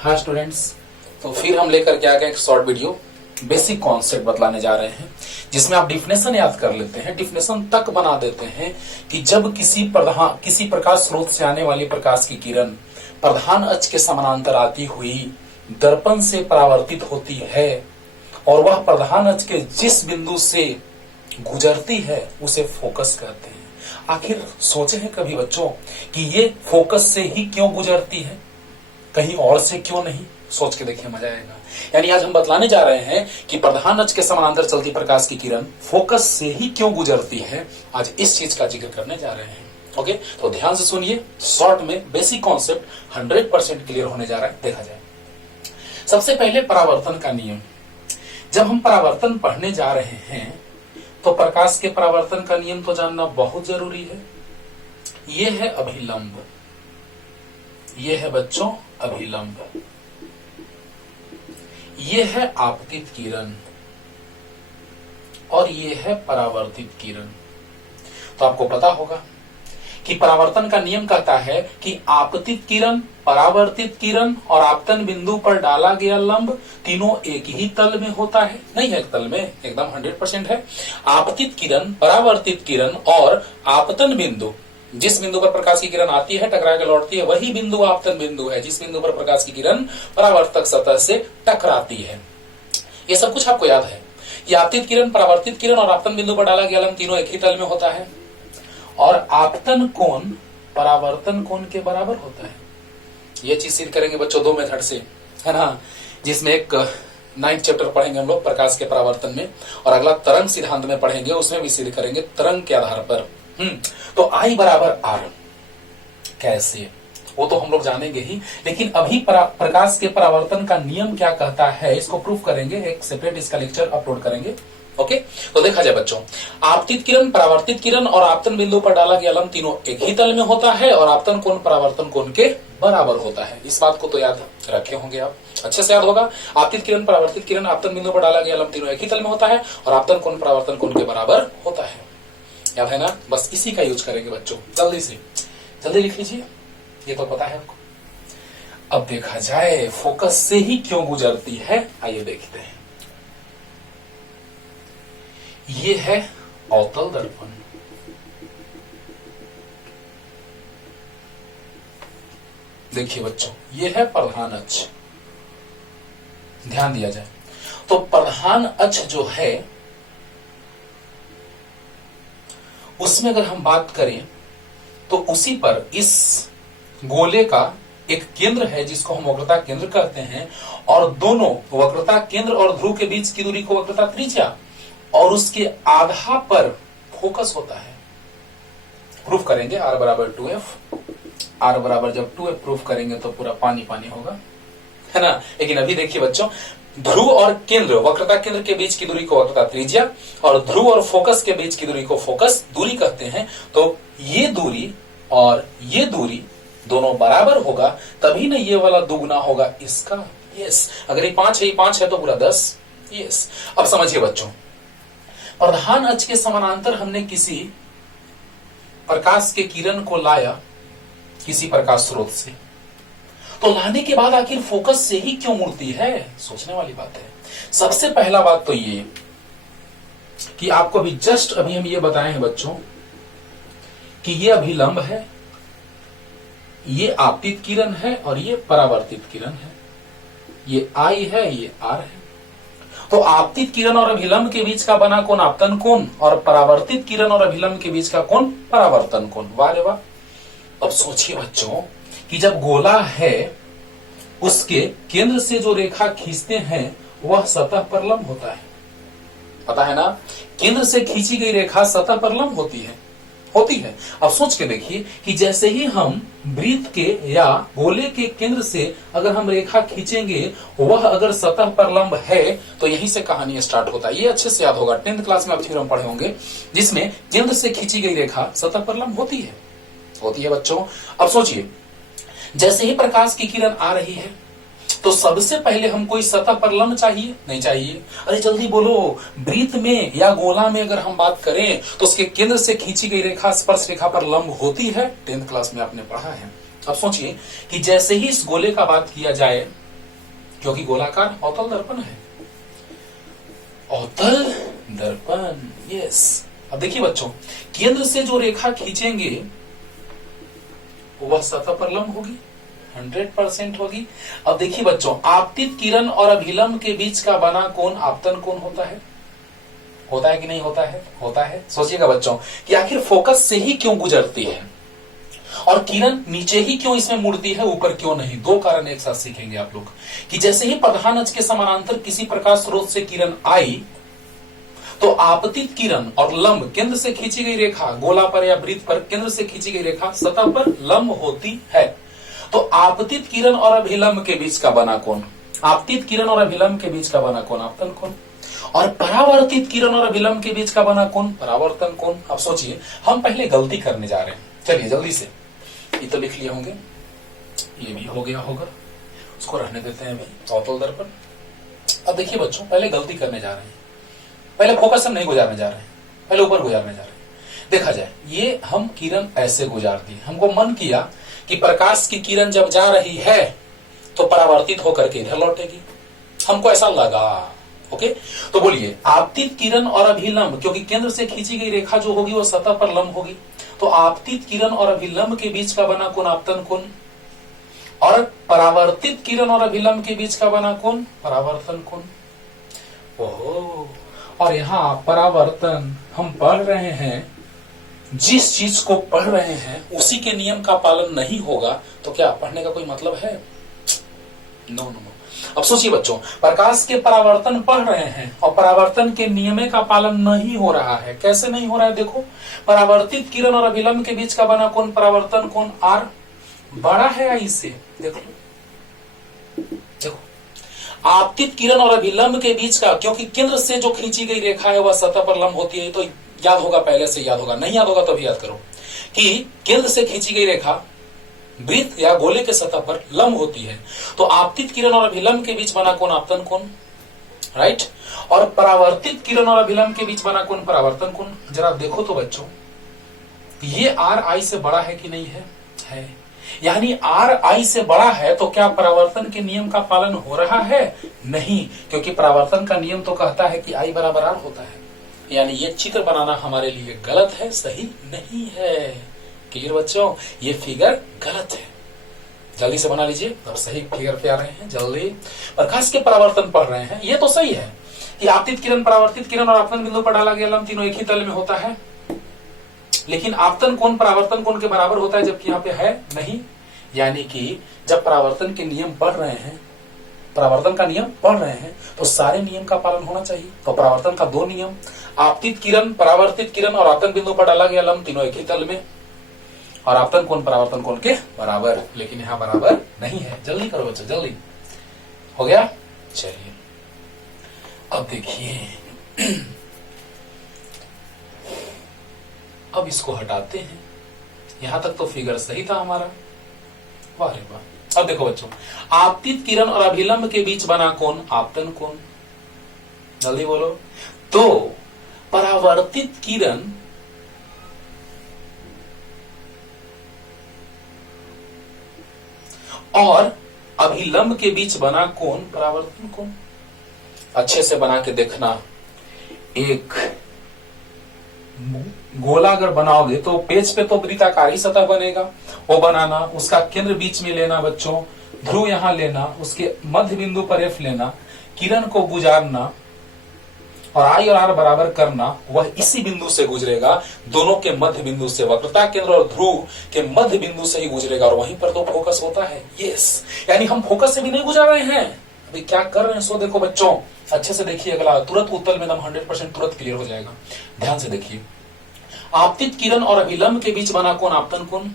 हाँ स्टूडेंट्स, तो फिर हम लेकर के आ गए एक शॉर्ट वीडियो बेसिक कॉन्सेप्ट बतलाने जा रहे हैं, जिसमें आप डिफिनेशन याद कर लेते हैं, डिफिनेशन तक बना देते हैं कि जब किसी प्रकाश स्रोत से आने वाली प्रकाश की किरण प्रधान अक्ष के समानांतर आती हुई दर्पण से परावर्तित होती है और वह प्रधान अक्ष के जिस बिंदु से गुजरती है उसे फोकस कहते हैं। आखिर सोचे हैं कभी बच्चों कि ये फोकस से ही क्यों गुजरती है, कहीं और से क्यों नहीं? सोच के देखिए, मजा आएगा। यानी आज हम बतलाने जा रहे हैं कि प्रधान अक्ष के समानांतर चलती प्रकाश की किरण फोकस से ही क्यों गुजरती है। आज इस चीज का जिक्र करने जा रहे हैं। ओके, तो ध्यान से सुनिए, शॉर्ट में बेसिक कॉन्सेप्ट 100% क्लियर होने जा रहा है। देखा जाए, सबसे पहले परावर्तन का नियम। जब हम परावर्तन पढ़ने जा रहे हैं तो प्रकाश के परावर्तन का नियम तो जानना बहुत जरूरी है। यह है अभिलंब, यह है बच्चों अभिलंब, यह है आपतित किरण और यह है परावर्तित किरण। तो आपको पता होगा कि परावर्तन का नियम कहता है कि आपतित किरण, परावर्तित किरण और आपतन बिंदु पर डाला गया लंब तीनों एक ही तल में होता है। नहीं है एक तल में, एकदम 100% है। आपतित किरण, परावर्तित किरण और आपतन बिंदु, जिस बिंदु पर प्रकाश की किरण आती है टकरा के लौटती है, वही बिंदु आपतन बिंदु है जिस बिंदु पर प्रकाश की किरण परावर्तक सतह से टकराती है। ये सब कुछ आपको याद है। ये आपतित किरण, परावर्तित किरण और आपतन बिंदु पर डाला गया लंब तीनों एक ही तल में होता है और आपतन कोण परावर्तन कोण के बराबर होता है। ये चीज सिद्ध करेंगे बच्चों दो मेथड से, है ना, जिसमें एक 9th चैप्टर पढ़ेंगे हम लोग प्रकाश के परावर्तन में, और अगला तरंग सिद्धांत में पढ़ेंगे, उसमें भी सिद्ध करेंगे तरंग के आधार पर। तो I बराबर R कैसे, वो तो हम लोग जानेंगे ही, लेकिन अभी प्रकाश के परावर्तन का नियम क्या कहता है इसको प्रूफ करेंगे, एक सेपरेट इसका लेक्चर अपलोड करेंगे। ओके, तो देखा जाए बच्चों, आपतित किरण, परावर्तित किरण और आपतन बिंदु पर डाला गया लंब तीनों एक ही तल में होता है और आपतन कोण परावर्तन कोण के बराबर होता है। इस बात को तो याद रखे होंगे आप, अच्छे से याद होगा। आपतित किरण, परावर्तित किरण, आपतन बिंदु पर डाला गया लंब तीनों एक ही तल में होता है और आपतन कोण परावर्तन कोण के बराबर होता है। याद है ना? बस इसी का यूज करेंगे बच्चों। जल्दी से जल्दी लिख लीजिए, ये तो पता है आपको। अब देखा जाए फोकस से ही क्यों गुजरती है, आइए देखते हैं। ये है अवतल दर्पण, देखिए बच्चों, ये है प्रधान अक्ष। ध्यान दिया जाए तो प्रधान अक्ष जो है उसमें अगर हम बात करें तो उसी पर इस गोले का एक केंद्र है जिसको हम वक्रता केंद्र कहते हैं, और दोनों वक्रता केंद्र और ध्रुव के बीच की दूरी को वक्रता त्रिज्या, और उसके आधा पर फोकस होता है। प्रूफ करेंगे R बराबर 2F, R बराबर जब 2F प्रूफ करेंगे तो पूरा पानी पानी होगा, है ना। लेकिन अभी देखिए बच्चों, ध्रुव और केंद्र, वक्रता केंद्र के बीच की दूरी को वक्रता त्रिज्या और ध्रुव और फोकस के बीच की दूरी को फोकस दूरी कहते हैं। तो ये दूरी और ये दूरी दोनों बराबर होगा, तभी ना ये वाला दुगना होगा इसका। यस, अगर ये 5 है, ये 5 है तो पूरा 10। यस, अब समझिए बच्चों, प्रधान अक्ष के समानांतर हमने किसी प्रकाश के किरण को लाया किसी प्रकाश स्रोत से, तो लाने के बाद आखिर फोकस से ही क्यों मुड़ती है, सोचने वाली बात है। सबसे पहला बात तो ये कि आपको अभी जस्ट अभी हम ये बताए हैं बच्चों कि ये अभिलंब है, ये आपतित किरण है और ये परावर्तित किरण है। ये I है, ये R है। तो आपतित किरण और अभिलंब के बीच का बना कोण आपतन कोण और परावर्तित किरण और अभिलंब के बीच का कोण परावर्तन कोण। वाह रे वाह। अब सोचिए बच्चों कि जब गोला है उसके केंद्र से जो रेखा खींचते हैं वह सतह पर लंब होता है, पता है ना। केंद्र से खींची गई रेखा सतह पर लंब होती है। अब सोच के देखिए कि जैसे ही हम वृत्त के या गोले के केंद्र से अगर हम रेखा खींचेंगे वह अगर सतह पर लंब है तो यहीं से कहानी स्टार्ट होता है। ये अच्छे से याद होगा, 10th क्लास में आप थ्योरम पढ़े होंगे जिसमें केंद्र से खींची गई रेखा सतह पर लंब होती है बच्चों। अब सोचिए, जैसे ही प्रकाश की किरण आ रही है तो सबसे पहले हमको इस सतह पर लंब चाहिए, नहीं चाहिए? अरे जल्दी बोलो, वृत्त में या गोला में अगर हम बात करें तो उसके केंद्र से खींची गई रेखा स्पर्श रेखा पर लंब होती है, 10th क्लास में आपने पढ़ा है। अब सोचिए कि जैसे ही इस गोले का बात किया जाए क्योंकि गोलाकार अवतल दर्पण है, अवतल दर्पण। यस, अब देखिए बच्चों, केंद्र से जो रेखा खींचेंगे वह सतह पर लंब होगी, 100% होगी। अब देखिए बच्चों, आपतित किरण और अभिलंब के बीच का बना कोण आपतन कोण होता है कि नहीं होता है? होता है। सोचिएगा बच्चों कि आखिर फोकस से ही क्यों गुजरती है और किरण नीचे ही क्यों इसमें मुड़ती है, ऊपर क्यों नहीं? दो कारण एक साथ सीखेंगे आप लोग कि जैसे ही प्रधान अक्ष के समानांतर किसी प्रकाश स्रोत से किरण आई तो आपतित किरण और लंब, केंद्र से खींची गई रेखा गोला पर या वृत्त पर केंद्र से खींची गई रेखा सतह पर लंब होती है। तो आपतित किरण और अभिलंब के बीच का बना कोण, आपतित किरण और अभिलंब के बीच का बना कोण आपतन कोण, और परावर्तित किरण और अभिलंब के बीच का बना कोण परावर्तन कोण। अब सोचिए, हम पहले गलती करने जा रहे हैं। चलिए जल्दी से, ये तो लिख लिए होंगे, ये भी हो गया होगा, उसको रहने देते हैं अभी, अवतल दर्पण। अब देखिए बच्चों, पहले गलती करने जा रहे हैं, पहले फोकस हम नहीं गुजारने जा रहे हैं, पहले ऊपर गुजारने जा रहे हैं। देखा जाए, ये हम किरण ऐसे गुजारती है, हमको मन किया कि प्रकाश की किरण जब जा रही है तो परावर्तित होकर के इधर लौटेगी, हमको ऐसा लगा। ओके, तो बोलिए, आपतित किरण और अभिलंब, क्योंकि केंद्र से खींची गई रेखा जो होगी वो सतह पर लंब होगी, तो आपतित किरण और अभिलंब के बीच का बना कोण आपतन कोण, और परावर्तित किरण और अभिलंब के बीच का बना कोण परावर्तन कोण। ओहो, और यहां परावर्तन हम पढ़ रहे हैं, जिस चीज को पढ़ रहे हैं उसी के नियम का पालन नहीं होगा तो क्या पढ़ने का कोई मतलब है? No no no. अब सोचिए बच्चों, प्रकाश के परावर्तन पढ़ रहे हैं और परावर्तन के नियम का पालन नहीं हो रहा है। कैसे नहीं हो रहा है? देखो, परावर्तित किरण और अभिलंब के बीच का बना कोण परावर्तन कोण आर बड़ा है आई से। देखो देखो, आपतित किरण और अभिलंब के बीच का, क्योंकि केंद्र से जो खींची गई रेखा है वह सतह पर लंब होती है, तो याद होगा, पहले से याद होगा, नहीं याद होगा तो भी याद करो कि केंद्र से खींची गई रेखा वृत्त या गोले के सतह पर लंब होती है, तो आपतित किरण और अभिलंब के बीच बना कोण आपतन कोण, राइट, और परावर्तित किरण और अभिलंब के बीच बना कोण परावर्तन कोण। जरा देखो तो बच्चों, ये आर आई से बड़ा है कि नहीं है? है। यानी आर आई से बड़ा है तो क्या परावर्तन के नियम का पालन हो रहा है? नहीं, क्योंकि परावर्तन का नियम तो कहता है कि आई बराबर आर होता है। यानी ये चित्र बनाना हमारे लिए गलत है, सही नहीं है। क्लियर बच्चों, ये फिगर गलत है, जल्दी से बना लीजिए। अब सही फिगर पे आ रहे हैं, जल्दी। प्रकाश के परावर्तन पढ़ रहे हैं, ये तो सही है कि आपतित किरण, परावर्तित किरण और आपतन बिंदु पर डाला गया लंब तीनों एक ही तल में होता है, लेकिन आपतन कोण परावर्तन कोण के बराबर होता है, जबकि यहाँ पे है नहीं। यानी कि जब परावर्तन के नियम पढ़ रहे हैं, परावर्तन का नियम पढ़ रहे हैं, तो सारे नियम का पालन होना चाहिए। तो परावर्तन का दो नियम, आपतित किरण, परावर्तित किरण और आपतन बिंदु पर डाला गया लंब तीनों एक ही तल में, और आपतन कोण परावर्तन कोण के बराबर, लेकिन यहाँ बराबर नहीं है। जल्दी करो बच्चा, जल्दी। हो गया? चलिए अब देखिए, अब इसको हटाते हैं। यहां तक तो फिगर सही था हमारा, वाह रे वाह। अब देखो बच्चों, आपतित किरण और अभिलंब के बीच बना कोण आपतन कोण, जल्दी बोलो। तो परावर्तित किरण और अभिलंब के बीच बना कोण परावर्तन कोण। अच्छे से बना के देखना, एक गोला अगर बनाओगे तो पेज पे तो वृत्ताकार ही सतह बनेगा, वो बनाना, उसका केंद्र बीच में लेना बच्चों, ध्रुव यहां लेना, उसके मध्य बिंदु पर एफ लेना, किरण को गुजारना और आई और आर बराबर करना, वह इसी बिंदु से गुजरेगा, दोनों के मध्य बिंदु से, वक्रता केंद्र और ध्रुव के मध्य बिंदु से ही गुजरेगा, और वहीं पर तो फोकस होता है। यस, यानी हम फोकस से भी नहीं गुजार रहे हैं, अभी क्या कर रहे हैं सो देखो बच्चों, अच्छे से देखिए, अगला तुरंत उत्तर में एकदम 100% तुरंत क्लियर हो जाएगा। ध्यान से देखिए, आपतित किरण और अभिलंब के बीच बना कोण आपतन कोण,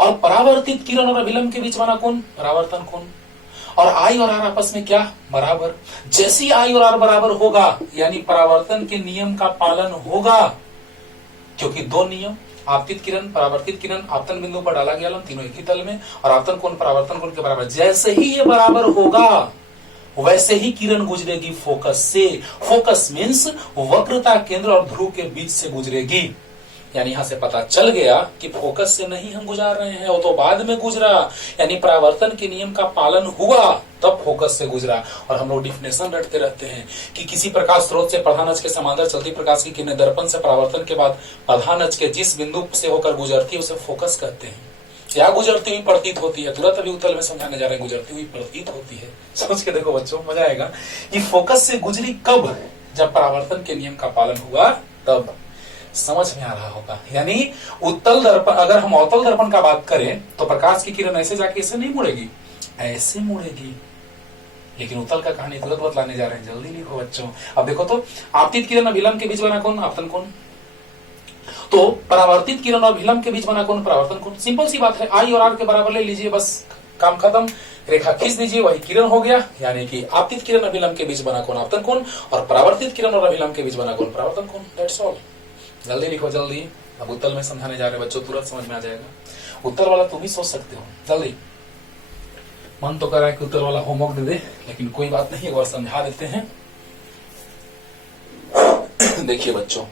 और परावर्तित किरण और अभिलंब के बीच बना कोण परावर्तन कोण, और आई और आर आपस में क्या बराबर। जैसी आई और आर बराबर होगा यानी परावर्तन के नियम का पालन होगा, क्योंकि दो नियम, आपतित किरण, परावर्तित किरण, आपतन बिंदु पर डाला गया लंब तीनों एक ही तल में, और आपतन कोण परावर्तन कोण के बराबर। जैसे ही ये बराबर होगा वैसे ही किरण गुजरेगी फोकस से। फोकस मीन्स वक्रता केंद्र और ध्रुव के बीच से गुजरेगी। यानी यहां से पता चल गया कि फोकस से नहीं हम गुजार रहे हैं, वो तो बाद में गुजरा, यानी परावर्तन के नियम का पालन हुआ तब फोकस से गुजरा। और हम लोग डिफिनेशन रटते रहते हैं कि किसी प्रकाश स्रोत से प्रधान अक्ष के समांतर चलती प्रकाश की किरणें दर्पण से परावर्तन के बाद प्रधान अक्ष के जिस बिंदु से होकर गुजरती है उसे फोकस कहते हैं। क्या गुजरती हुई प्रतीत होती है, तुरंत अभी उत्तल में समझाने जा रहे हैं, गुजरती हुई प्रतीत होती है। सोच के देखो बच्चों, मजा आएगा। ये फोकस से गुजरी कब? जब परावर्तन के नियम का पालन हुआ तब। समझ में आ रहा होगा। यानी उत्तल दर्पण, अगर हम अवतल दर्पण का बात करें तो प्रकाश की किरण ऐसे जाके ऐसे नहीं मुड़ेगी, ऐसे मुड़ेगी। लेकिन उत्तल का कहानी तुरंत बतलाने जा रहे हैं, जल्दी लिखो बच्चों। अब देखो तो, आपतित किरण अभिलंब के बीच बना कोण आपतन कोण, तो परावर्तित किरण और अभिलंब के बीच बना कोण परावर्तन कोण। सिंपल सी बात है, आई और आर के बराबर ले लीजिए, बस काम खत्म। रेखा खींच दीजिए, वही किरण हो गया। यानी कि आपतित किरण अभिलंब के बीच बना कोण आपतन कोण और परावर्तित किरण और अभिलंब के बीच बना कोण परावर्तन कोण। That's all. जल्दी लिखो जल्दी। अब उत्तल में समझाने जा रहे बच्चों, तुरंत समझ में आ जाएगा। उत्तर वाला तुम ही सोच सकते हो, जल्दी। मन तो कर रहा है कि उत्तर वाला होमवर्क दे दे, लेकिन कोई बात नहीं, एक बार समझा देते हैं। देखिए बच्चों,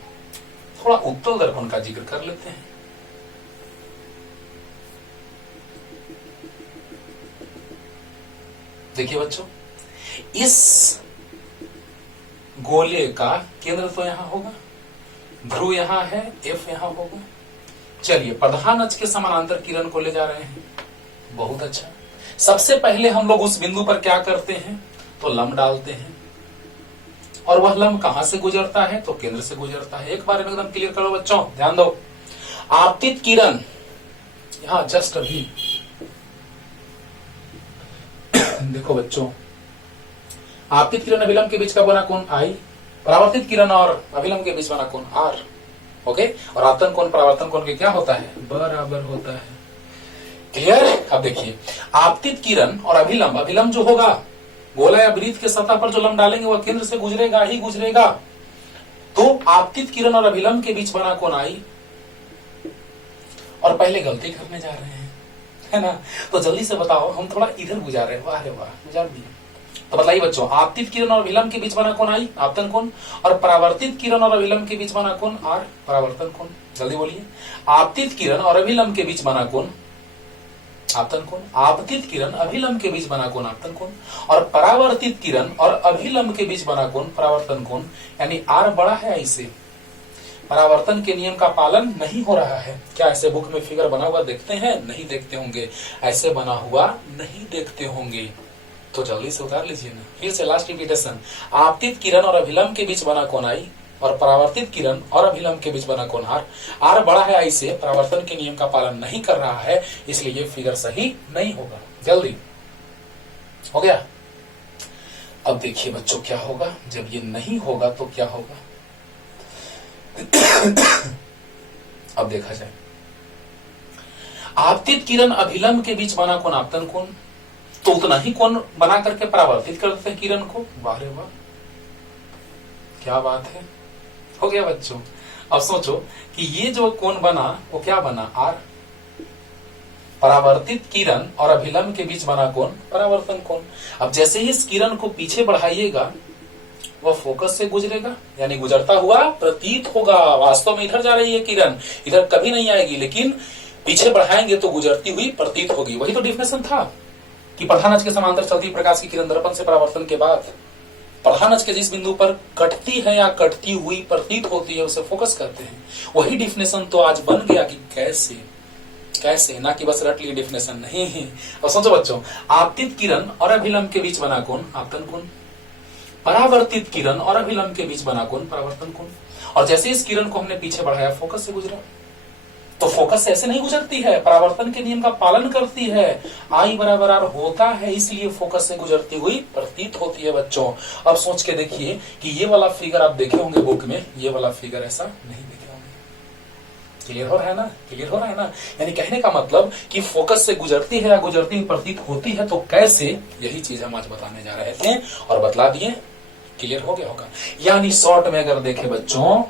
थोड़ा उत्तल दर्पण का जिक्र कर लेते हैं। देखिए बच्चों, इस गोले का केंद्र तो यहां होगा, ध्रुव यहां है, एफ यहां होगा। चलिए, प्रधान अक्ष के समानांतर किरण को ले जा रहे हैं, बहुत अच्छा। सबसे पहले हम लोग उस बिंदु पर क्या करते हैं, तो लंब डालते हैं। और वह लंब कहां से गुजरता है, तो केंद्र से गुजरता है। एक बार एकदम क्लियर करो बच्चों, ध्यान दो। आपतित किरण यहां जस्ट अभी देखो बच्चों, आपतित किरण अभिलंब के बीच का बना कोण आई, परावर्तित किरण और अभिलंब के बीच बना कोण आर। ओके, और आपतन कोण परावर्तन कोण के क्या होता है, बराबर होता है। क्लियर। अब देखिए, आपतित किरण और अभिलंब, अभिलंब जो होगा गोला या वृत्त के सतह पर जो लंब डालेंगे वह केंद्र से गुजरेगा ही गुजरेगा। तो आपतित किरण और अभिलंब के बीच बना कोण आई। और पहले गलती करने जा रहे हैं, है ना, तो जल्दी से बताओ, हम थोड़ा इधर गुजार रहे हैं। वाह रे वाह, गुजार दिए। तो बताइए बच्चों, आपतित किरण और अभिलंब के बीच बना कोण आई, आपतन कोण, और परावर्तित किरण और अभिलंब के बीच बना कोण आर, परावर्तन कोण। जल्दी बोलिए। आपतित किरण और अभिलंब के बीच बना कोण आपतन कोण, आपतित किरण अभिलंब के बीच बना कोण आपतन कोण, और परावर्तित किरण और अभिलंब के बीच बना कोण परावर्तन कोण। यानी आर बड़ा है आई से। परावर्तन के नियम का पालन नहीं हो रहा है। क्या ऐसे बुक में फिगर बना हुआ देखते हैं? नहीं देखते होंगे। ऐसे बना हुआ नहीं देखते होंगे, तो जल्दी से उतार लीजिए ना। फिर से लास्ट रिपीटेशन। आपतित किरण और अभिलंब के बीच बना कोण आई, और परावर्तित किरण और अभिलंब के बीच बना कोण आर। आर बड़ा है आई से, परावर्तन के नियम का पालन नहीं कर रहा है, इसलिए ये फिगर सही नहीं होगा। जल्दी हो गया। अब देखिए बच्चों, क्या होगा जब ये नहीं होगा, तो क्या होगा। अब देखा जाए, आपतित किरण अभिलंब के बीच बना कोण आपतन कोण, तो उतना ही कोण बना करके परावर्तित कर देते हैं किरण को। वाह रे वाह, क्या बात है। हो गया बच्चों। अब सोचो कि ये जो कोण बना वो क्या बना, आर। परावर्तित किरण और अभिलंब के बीच बना कोण परावर्तन कोण। अब जैसे ही इस किरण को पीछे बढ़ाइएगा, वह फोकस से गुजरेगा, यानी गुजरता हुआ प्रतीत होगा। वास्तव में इधर जा रही है किरण, इधर कभी नहीं आएगी, लेकिन पीछे बढ़ाएंगे तो गुजरती हुई प्रतीत होगी। वही तो डिफिनेशन था कि प्रधान अक्ष के समांतर चलती प्रकाश की किरण दर्पण से परावर्तन के बाद प्रधान अक्ष के जिस बिंदु पर कटती है या कटती हुई प्रतीत होती है उसे फोकस कहते हैं। वही डिफिनेशन तो आज बन गया कि कैसे कैसे, ना कि बस रट लिए डिफिनेशन नहीं है। और सोचो बच्चों, आपतित किरण और अभिलंब के बीच बना कोण आपतन कोण, परावर्तित किरण और अभिलंब के बीच बना कोण परावर्तन कोण। और जैसे इस किरण को हमने पीछे बढ़ाया, फोकस से गुजरा, तो फोकस ऐसे नहीं गुजरती है, परावर्तन के नियम का पालन करती है। आई बराबर आर होता है, इसलिए फोकस से गुजरती हुई प्रतीत होती है बच्चों। अब सोच के देखिए कि ये वाला फिगर आप देखे होंगे बुक में, ये वाला फिगर ऐसा नहीं देखे होंगे। क्लियर हो रहा है ना, क्लियर हो रहा है ना। यानी कहने का मतलब कि फोकस से गुजरती है या गुजरती हुई प्रतीत होती है, तो कैसे, यही चीज हम आज बताने जा रहे थे और बतला दिए। क्लियर हो गया होगा। यानी शॉर्ट में अगर देखे बच्चों,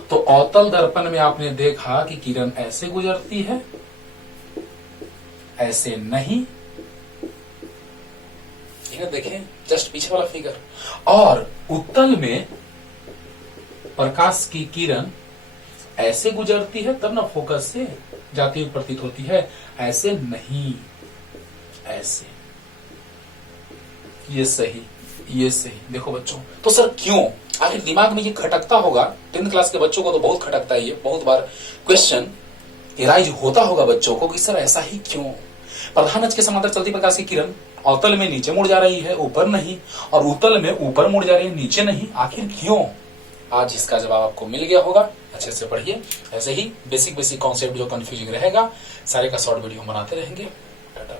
तो अवतल दर्पण में आपने देखा कि किरण ऐसे गुजरती है, ऐसे नहीं। देखें जस्ट पीछे वाला फिगर। और उत्तल में प्रकाश की किरण ऐसे गुजरती है तब ना फोकस से जाती हुई प्रतीत होती है, ऐसे नहीं, ऐसे। ये सही, ये सही। देखो बच्चों, तो सर क्यों, आखिर दिमाग में ये खटकता होगा। 10th क्लास के बच्चों को तो बहुत खटकता है, ये बहुत बार क्वेश्चन एराइज होता होगा बच्चों को कि सर ऐसा ही क्यों। प्रधान अक्ष के समांतर चलती प्रकाश की किरण अवतल में नीचे मुड़ जा रही है, ऊपर नहीं, और उत्तल में ऊपर मुड़ जा रही है, नीचे नहीं, आखिर क्यों। आज इसका जवाब आपको मिल गया होगा। अच्छे से पढ़िए। ऐसे ही बेसिक कॉन्सेप्ट जो कंफ्यूजिंग रहेगा सारे का शॉर्ट वीडियो बनाते रहेंगे। टाटा।